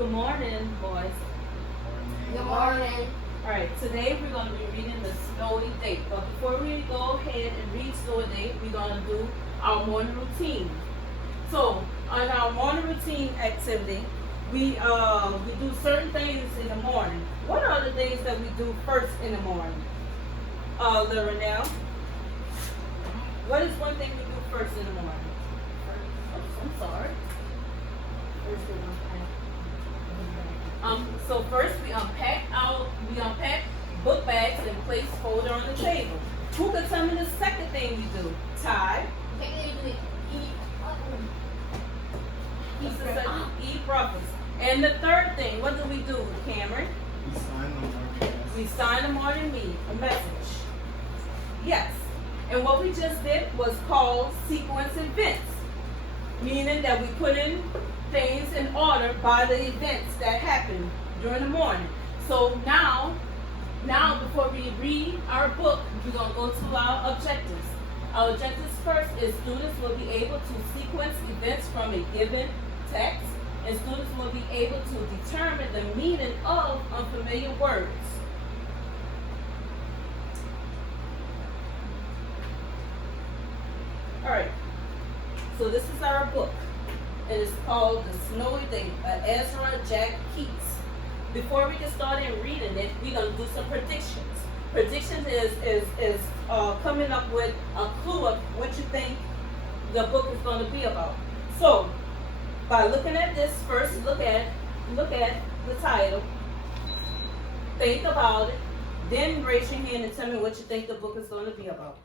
Good morning, boys. Good morning. All right, today we're going to be reading the Snowy Day. But before we go ahead and read Snowy Day, we're going to do our morning routine. So, on our morning routine activity, we do certain things in the morning. What are the things that we do first in the morning? Laronelle, what is one thing we do first in the morning? Oh, I'm sorry. First we unpack. So first we unpack book bags and place folder on the table. Who can tell me the second thing we do? Ty. Eat breakfast. And the third thing, what do we do, Cameron? We sign the morning message. Yes. And what we just did was called sequence events, meaning that we put in things in order by the events that happen during the morning. So now before we read our book, we're going to go to our objectives. Our objectives first is students will be able to sequence events from a given text, and students will be able to determine the meaning of unfamiliar words. All right, so this is our book. It is called The Snowy Day by Ezra Jack Keats. Before we get started reading it, we're going to do some predictions. Predictions is coming up with a clue of what you think the book is going to be about. So, by looking at this, first look at the title, think about it, then raise your hand and tell me what you think the book is going to be about.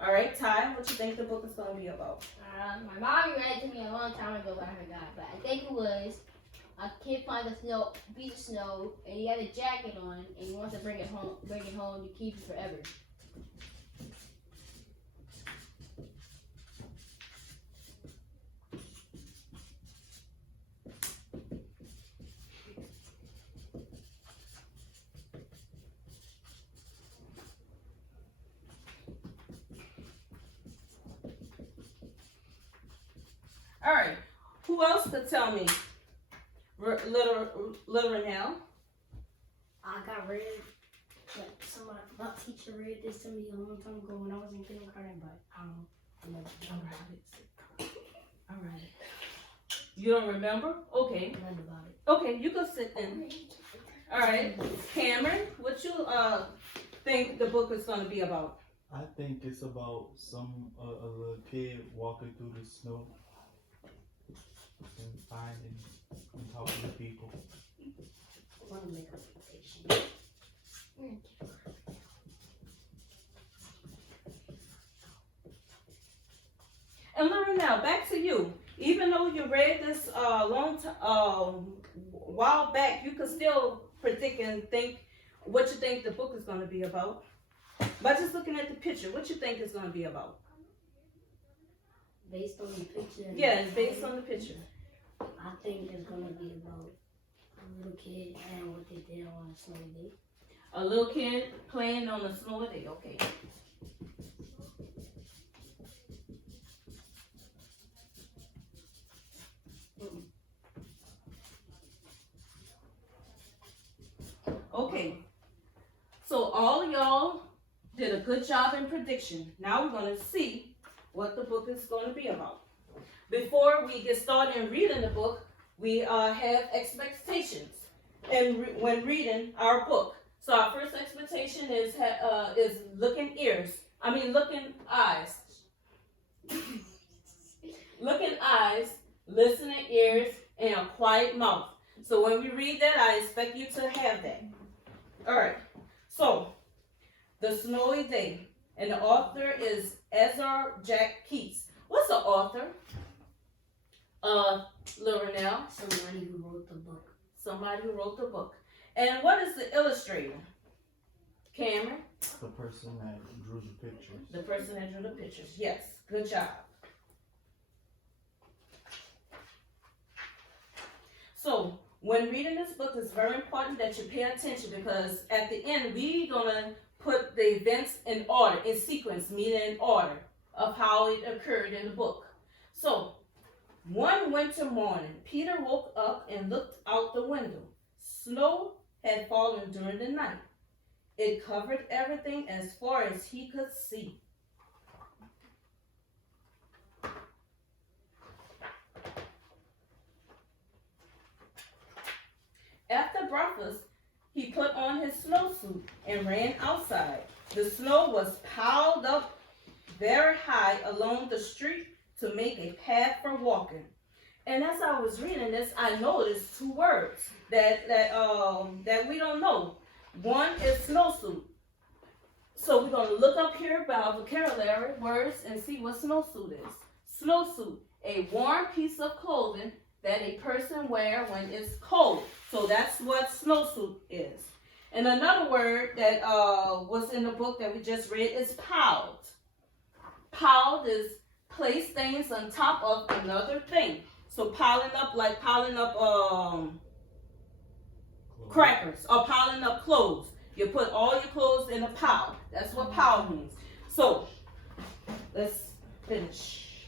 All right, Ty, what you think the book is going to be about? My mom read it to me a long time ago, but I forgot. But I think it was a kid finds a piece of snow, and he had a jacket on, and he wants to bring it home to keep it forever. All right, who else could tell me? Little Renell. I got read, my teacher read this to me a long time ago when I was in kindergarten, but I don't remember. All right. You don't remember? Okay. None about it. Okay, you go sit then. All right, Cameron, what you think the book is going to be about? I think it's about a little kid walking through the snow and finding and talking to people. I want to make a reputation. And Laronelle, back to you. Even though you read this while back, you could still predict and think what you think the book is going to be about. By just looking at the picture, what you think it's going to be about? Based on the picture. Yeah, it's based on the picture. I think it's going to be about a little kid and what they did on a snowy day. A little kid playing on a snowy day. Okay. Okay. So all of y'all did a good job in prediction. Now we're going to see what the book is going to be about. Before we get started in reading the book, we have expectations when reading our book. So our first expectation is looking eyes. Looking eyes, listening ears, and a quiet mouth. So when we read that, I expect you to have that. All right. So, The Snowy Day, and the author is Ezra Jack Keats. What's the author? Laronelle. Somebody who wrote the book. Somebody who wrote the book. And what is the illustrator? Cameron? The person that drew the pictures. The person that drew the pictures. Yes. Good job. So, when reading this book, it's very important that you pay attention because at the end, we're going to put the events in order, in sequence, meaning in order of how it occurred in the book. So, One winter morning, Peter woke up and looked out the window. Snow had fallen during the night. It covered everything as far as he could see. After breakfast, he put on his snowsuit and ran outside. The snow was piled up very high along the street to make a path for walking. And as I was reading this, I noticed two words that we don't know. One is snowsuit. So we're going to look up here about vocabulary words and see what snowsuit is. Snowsuit, a warm piece of clothing that a person wears when it's cold. So that's what snowsuit is. And another word that was in the book that we just read is piled. Piled is place things on top of another thing. So piling up, like piling up crackers or piling up clothes. You put all your clothes in a pile. That's what pile means. So let's finish.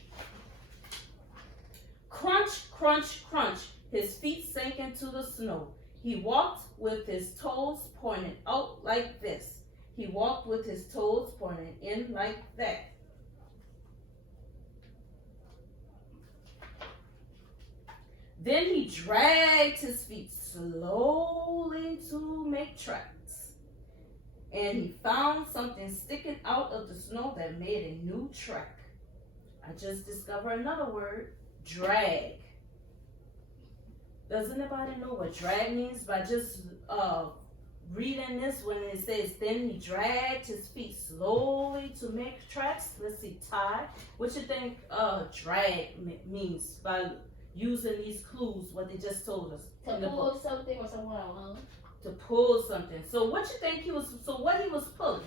Crunch, crunch, crunch. His feet sank into the snow. He walked with his toes pointed out like this. He walked with his toes pointed in like that. Then he dragged his feet slowly to make tracks. And he found something sticking out of the snow that made a new track. I just discovered another word, drag. Does anybody know what drag means? By just reading this, when it says, then he dragged his feet slowly to make tracks. Let's see, Ty. What you think drag means by using these clues, what they just told us? To pull something or someone along. To pull something. So what you think he was, so what he was pulling?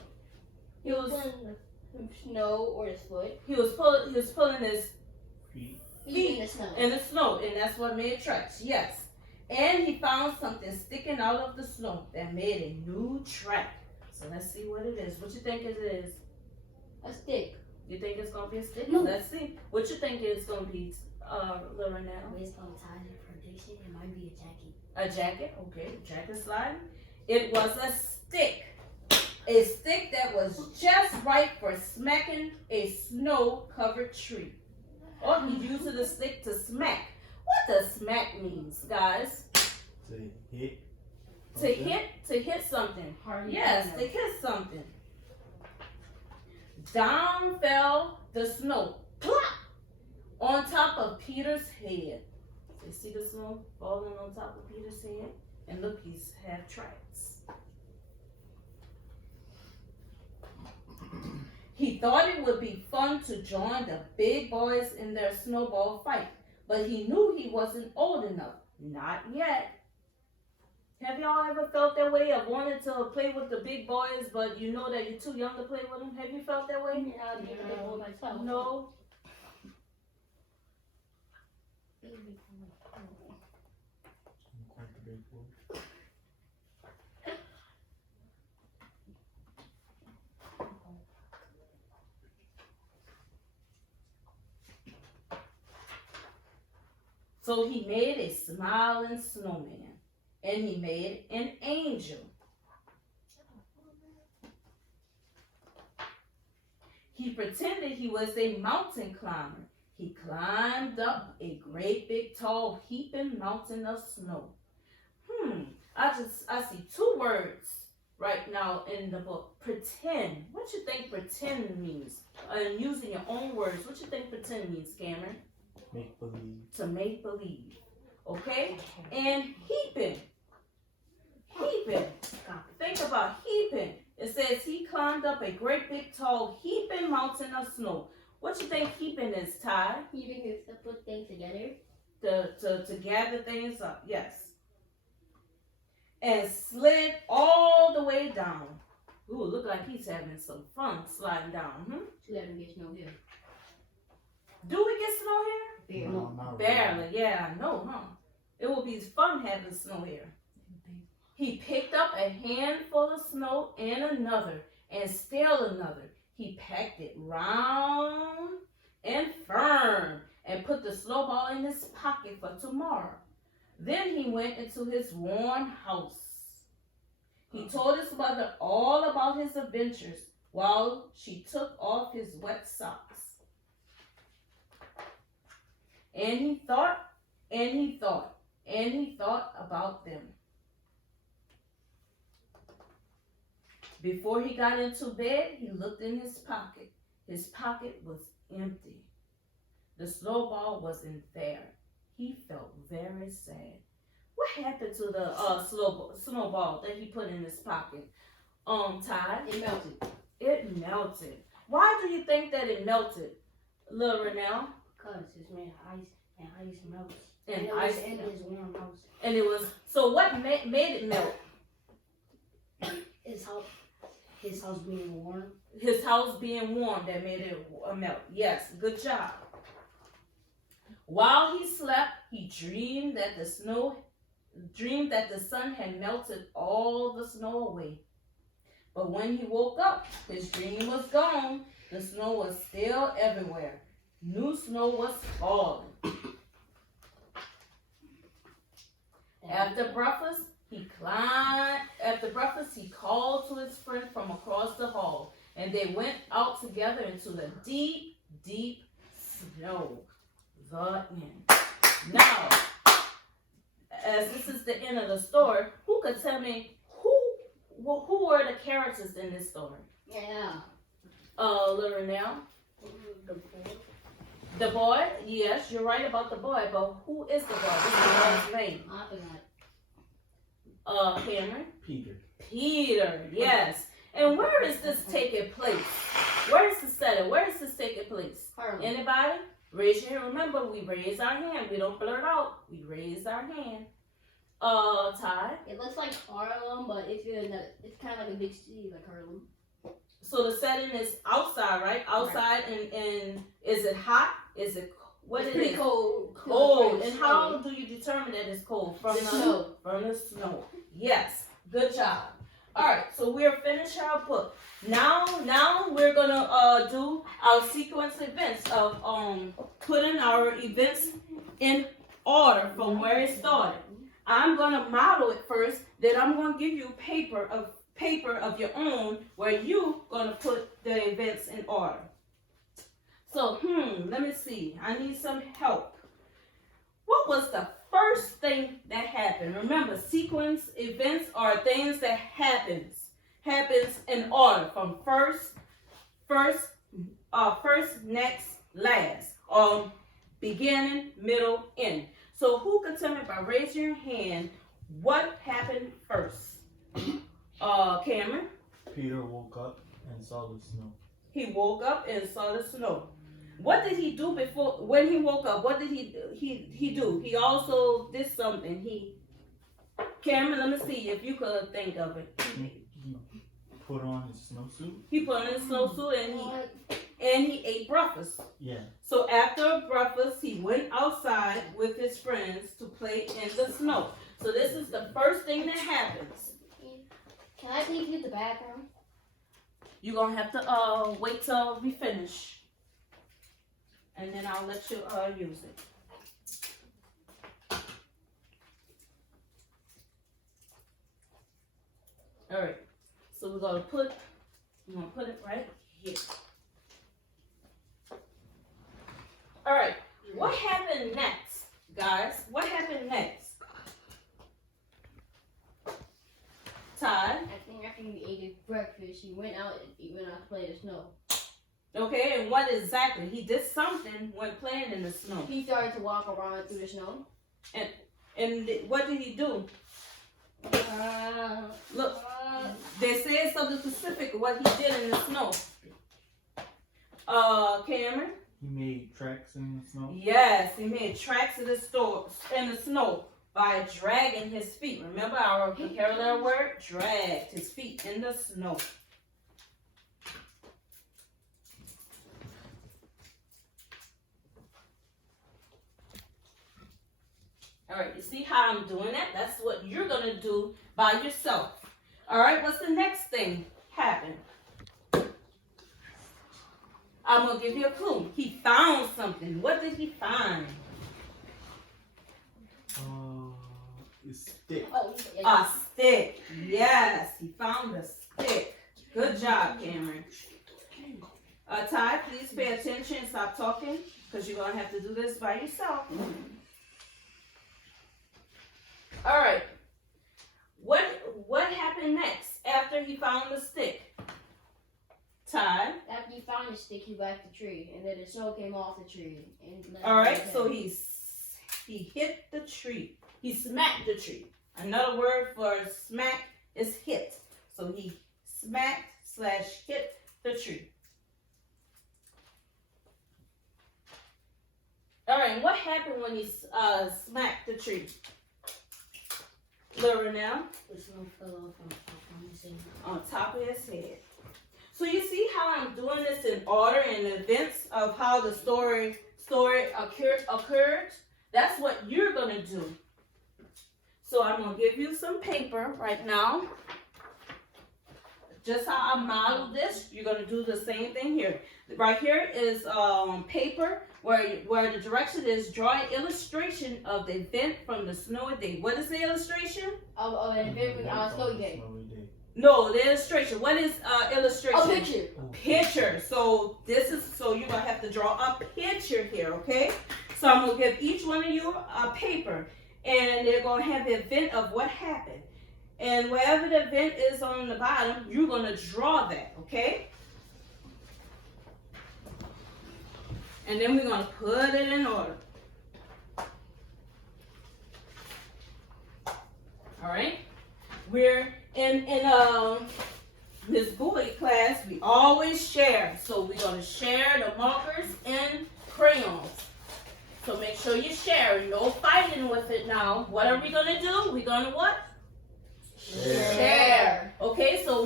He was pulling the snow or his foot. He was pulling his feet in the snow. In the snow, and that's what made tracks. Yes. And he found something sticking out of the snow that made a new track. So let's see what it is. What you think it is? A stick. You think it's gonna be a stick? No. Let's see. What you think it's gonna be, Laura now? Based on Tyler's prediction, it might be a jacket. A jacket? Okay, jacket sliding. It was a stick. A stick that was just right for smacking a snow-covered tree. Or he used a stick to smack. What does smack means, guys? To hit. To hit something. Hard. Yes, to hit something. Down fell the snow. Plop! On top of Peter's head. You see the snow falling on top of Peter's head? And look, he's had tracks. He thought it would be fun to join the big boys in their snowball fight, but he knew he wasn't old enough. Not yet. Have y'all ever felt that way of wanting to play with the big boys, but you know that you're too young to play with them? Have you felt that way? No. So he made a smiling snowman, and he made an angel. He pretended he was a mountain climber. He climbed up a great big tall heaping mountain of snow. I see two words right now in the book. Pretend. What you think pretend means? And using your own words, what you think pretend means, Cameron? Make believe. To make believe. Okay? And heaping. Heaping. Think about heaping. It says he climbed up a great big tall heaping mountain of snow. What you think heaping is, Ty? Heaping is to put things together. To gather things up, yes. And slid all the way down. Ooh, look like he's having some fun sliding down. To let him get snow here. Do we get snow here? No, not Barely, yeah, no, huh? It will be fun having snow here. He picked up a handful of snow and another, and still another. He packed it round and firm and put the snowball in his pocket for tomorrow. Then he went into his worn house. He told his mother all about his adventures while she took off his wet socks. And he thought about them. Before he got into bed, he looked in his pocket. His pocket was empty. The snowball wasn't there. He felt very sad. What happened to the snowball that he put in his pocket? Ty? It melted. It melted. Why do you think that it melted, Lil Renell? Because it's made of ice, and ice melts. And it was ice in melts. his warm house. And it was, so what made it melt? His house being warm. His house being warm that made it melt. Yes, good job. While he slept, he dreamed that the sun had melted all the snow away. But when he woke up, his dream was gone. The snow was still everywhere. New snow was falling. After breakfast, he called to his friend from across the hall, and they went out together into the deep, deep snow. The end. Now, as this is the end of the story, who could tell me who were the characters in this story? Yeah. Lil now. The boy, yes, you're right about the boy, but who is the boy? What's the boy's name? I forgot. Cameron? Peter. Peter, yes. And where is this taking place? Where is the setting? Where is this taking place? Harlem. Anybody? Raise your hand. Remember, we raise our hand. We don't blurt out. We raise our hand. Ty? It looks like Harlem, but it's really not. It's kind of like a big city like Harlem. So the setting is outside, right? Outside, and is it hot? Is it what It's it pretty is? cold. Cold. And how do you determine that it's cold? From The snow. From the snow. Yes. Good job. All right. So we're finished our book. Now we're gonna do our sequence events of putting our events in order from where it started. I'm gonna model it first. Then I'm gonna give you paper of your own where you gonna put the events in order. So, let me see. I need some help. What was the first thing that happened? Remember, sequence events are things that happens in order from first, next, last, beginning, middle, end. So, who can tell me by raising your hand what happened first? Cameron? Peter woke up and saw the snow. He woke up and saw the snow. What did he do when he woke up? What did he do? He also did something. Cameron, let me see if you could think of it. He put on his snowsuit. He put on his snowsuit and he ate breakfast. Yeah. So after breakfast, he went outside with his friends to play in the snow. So this is the first thing that happens. Can I please use the bathroom? You're gonna have to wait till we finish, and then I'll let you use it. All right. So we're gonna put it right here. All right. What happened next, guys? What happened next? Ty? I think after he ate his breakfast, he went out to play in the snow. Okay, and what exactly? He did something when playing in the snow. He started to walk around through the snow. And what did he do? Look, they said something specific what he did in the snow. Cameron? He made tracks in the snow. Yes, he made tracks in the snow by dragging his feet. Remember our vocabulary word? Dragged his feet in the snow. All right, you see how I'm doing that? That's what you're going to do by yourself. All right, what's the next thing happen? I'm gonna give you a clue. He found something. What did he find? It's thick. Oh, yeah. A stick. Yes, he found a stick. Good job, Cameron. Ty, please pay attention. Stop talking, because you're gonna have to do this by yourself. All right. What happened next after he found the stick? Ty. After he found the stick, he left the tree, and then the snow came off the tree. And All right. So he hit the tree. He smacked the tree. Another word for smack is hit. So he smacked/hit the tree. All right, what happened when he smacked the tree? Now, The snow fell off on his head. on top of his head. So you see how I'm doing this in order and events of how the story occurred? That's what you're gonna do. So I'm gonna give you some paper right now. Just how I modeled this, you're gonna do the same thing here. Right here is paper where the direction is draw an illustration of the event from the snowy day. What is the illustration? Oh, and then snowy day. No, the illustration. What is illustration? A picture. Picture. So you're gonna have to draw a picture here, okay? So I'm gonna give each one of you a paper, and they're gonna have the event of what happened. And wherever the event is on the bottom, you're gonna draw that, okay? And then we're gonna put it in order. All right? We're in Miss Boyd class, we always share. So we're gonna share the markers and crayons. So make sure you share. No fighting with it now. What are we gonna do? We're gonna what? Share. Okay, so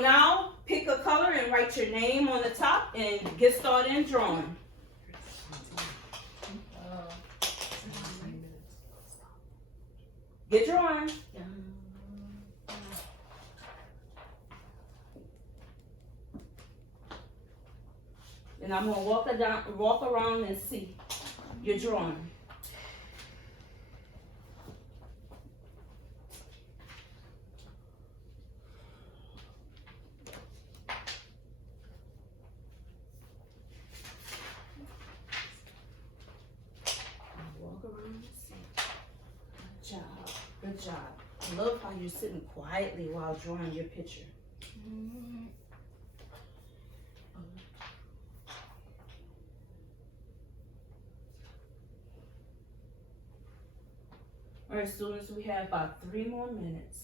now pick a color and write your name on the top and get started in drawing. Get drawing. And I'm gonna walk around and see your drawing. Walk around and see. Good job. Good job. I love how you're sitting quietly while drawing your picture. All right, students, we have about 3 more minutes.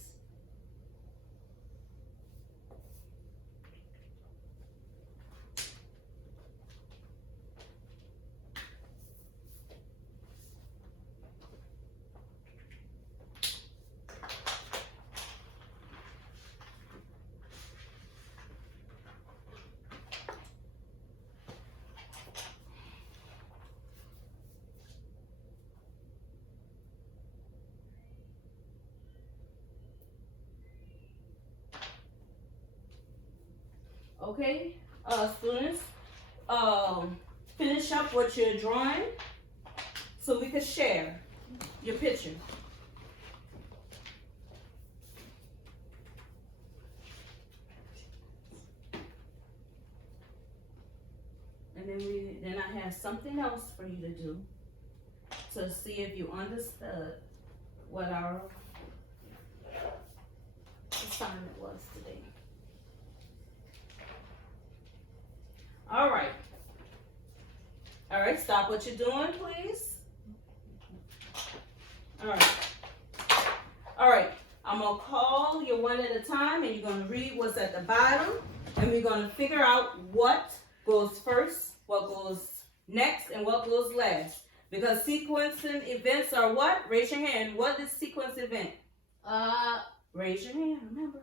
Okay, students, finish up what you're drawing so we can share your picture. And then I have something else for you to do to see if you understood what our assignment was today. All right. All right, stop what you're doing, please. All right. All right, I'm gonna call you one at a time and you're gonna read what's at the bottom and we're gonna figure out what goes first, what goes next, and what goes last. Because sequencing events are what? Raise your hand. What is sequence event? Raise your hand, remember.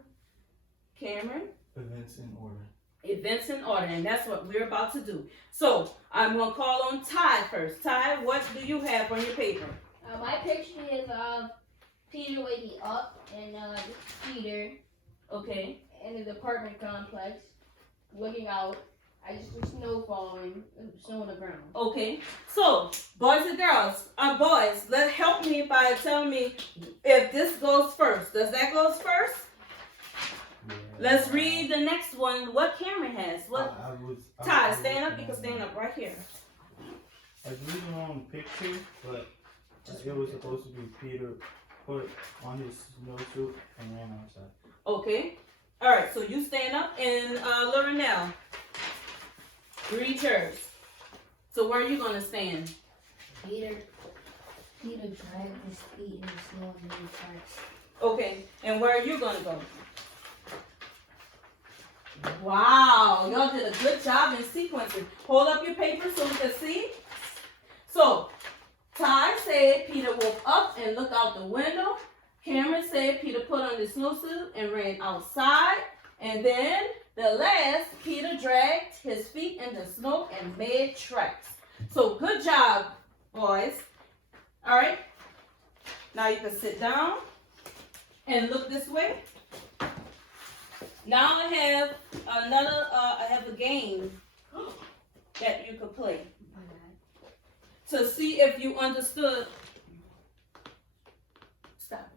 Cameron? Events in order. Events in order, and that's what we're about to do. So I'm gonna call on Ty first. Ty, what do you have on your paper? My picture is Peter waking up, and this is Peter Okay. in his apartment complex, looking out I just do snow falling, snow on the ground. Okay, so boys and girls, boys, help me by telling me if this goes first. Does that goes first? Yeah. Let's read the next one. What Cameron has? What? Ty, stand up. You can stand up right here. I was reading on picture, but it was supposed to be Peter put on his snowsuit and ran outside. Okay. All right. So you stand up, and Lorinell, read yours. So where are you gonna stand? Peter dragged his feet in the snow and made tracks. Okay. And where are you gonna go? Wow, y'all did a good job in sequencing. Hold up your paper so we can see. So, Ty said Peter woke up and looked out the window. Cameron said Peter put on his snowsuit and ran outside. And then the last, Peter dragged his feet in the snow and made tracks. So good job, boys. All right. Now you can sit down and look this way. Now I have I have a game that you could play to see if you understood. Stop.